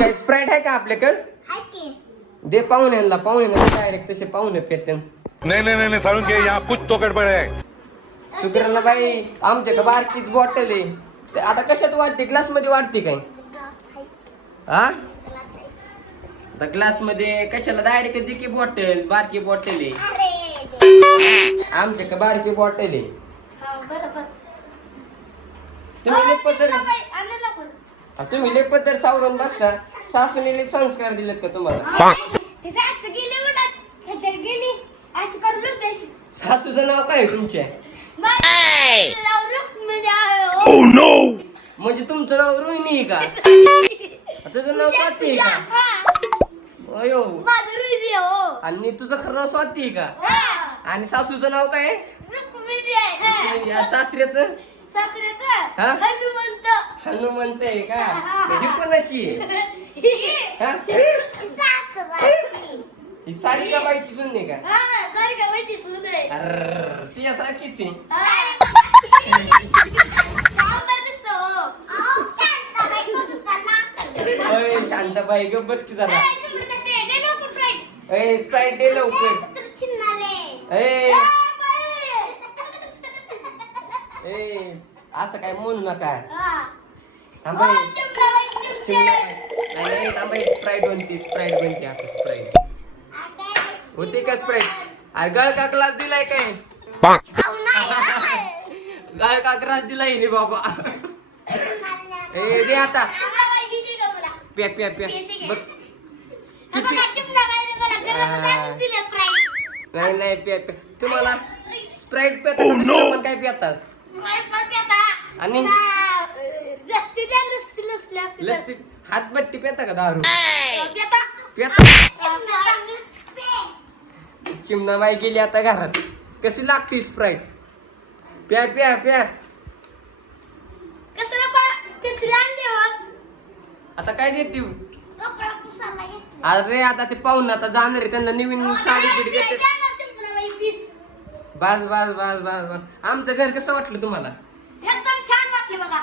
काय स्प्राईट आहे का आपल्याकडं? दे पाहुण्यांना डायरेक्ट तसे पाहुणे पेते. नहीं सारुण के यहाँ कुछ तो गड़बड़ है. सुगरला बाई आमच्याकडे बारकीच बॉटल आहे. ते आता कशात वाटते? ग्लास मध्ये वाटते काय? हा ग्लास मध्ये कशाला? डायरेक्ट दे की बॉटल. बारकी बॉटल आहे आमच्याकडे, बारकी बॉटल आहे. तुम्ही लय पद्धर सावरून बसता. सासूने संस्कार दिलेत का तुम्हाला? सासूचं नाव काय आहे तुमच्या? म्हणजे तुमचं नाव रोहिणी आहे का? तुझं नाव स्वाती आहे का? अयो, आणि तुझं खरं नाव स्वाती आहे का? आणि सासूचं नाव काय आहे? सासऱ्याचं हनुमंत आहे का? ही कोणाची आहे? ही सारिका बाईची सून आहे का? ती सारखीच आहे. शांताबाई ग बस की जरा. स्प्राईट दे लवकर. असं काय म्हणू नका. थांबाई स्प्राईट बनते. आता स्प्राईट होते का? स्प्राईट अरे गळ का ग्लास दिलाय काय? गळ का ग्लास दिलाय रे बाबा. दे आता. प्या बघ किती. नाही प्या. तुम्हाला स्प्राईट पितात पण काय पितात? आणि लस्सी हातबट्टी पिता का? दारू पिता? चिमणाबाई गेली आता घरात. कशी लागते स्प्राईट? प्या आता काय देते? अरे आता ते पाहून आता जाणार आहे. त्यांना नवीन साडी बिडी देते. बस आमचं घर कसं वाटलं तुम्हाला? एकदम छान वाटलं बघा.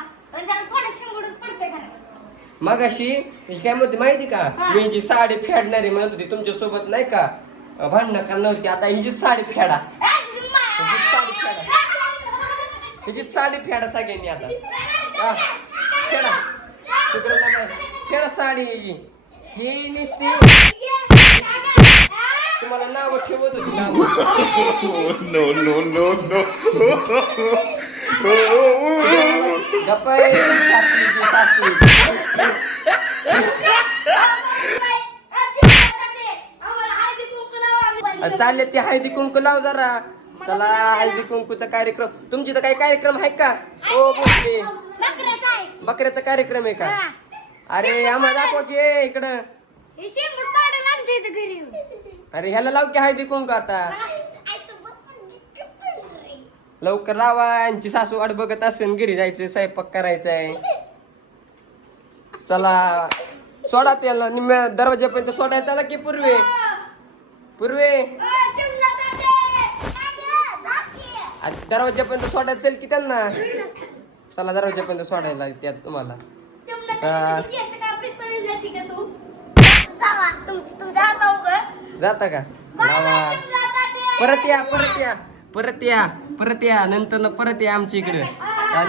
मग अशी काय म्हणते माहिती का? मी जी साडी फेडणारी म्हणत होती तुमच्या सोबत नाही का? भांडणं करणार होती. आता हिची साडी फेडा. हिची साडी फेडा सगळ्यांनी आता. फेडा फेडा साडी हिची. ही नुसती तुम्हाला नाव ठेवत होती. नाव गप्पा सासू. चालले ते हळदी कुंकू लाव जरा. चला हळदी कुंकूचा कार्यक्रम. तुमची तर काही कार्यक्रम आहे का? हो बोलते बकऱ्याचा कार्यक्रम आहे का? अरे आम्हाला दाखव की इकडं. अरे ह्याला लाव की हळदी कुंकू आता. लवकर लावा. यांची सासू वाट बघत असेल. घरी जायचं स्वयंपाक करायचा आहे. चला सोडा त्याला. निम्म्या दरवाजापर्यंत सोडायला चला की. पूर्वे दरवाजापर्यंत सोडायला चल की त्यांना. चला दरवाजापर्यंत सोडायला त्यात तुम्हाला. जाता का? लावा. परत या नंतर परत या आमच्या इकडे.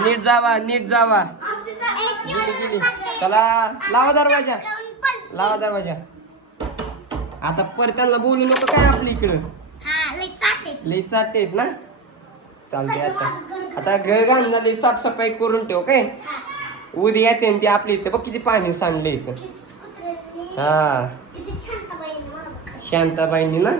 नीट जावा. गेली. चला लावा दरवाजा. आता परत त्यांना बोलू नको काय आपल्या इकडं. लई चाटे ना. चालते आता घर घालणारी साफसफाई करून ठेव काय. उद्या येते ते आपल्या इथं बघ किती पाणी सांडले इथं. हा शांताबाईंनी ना.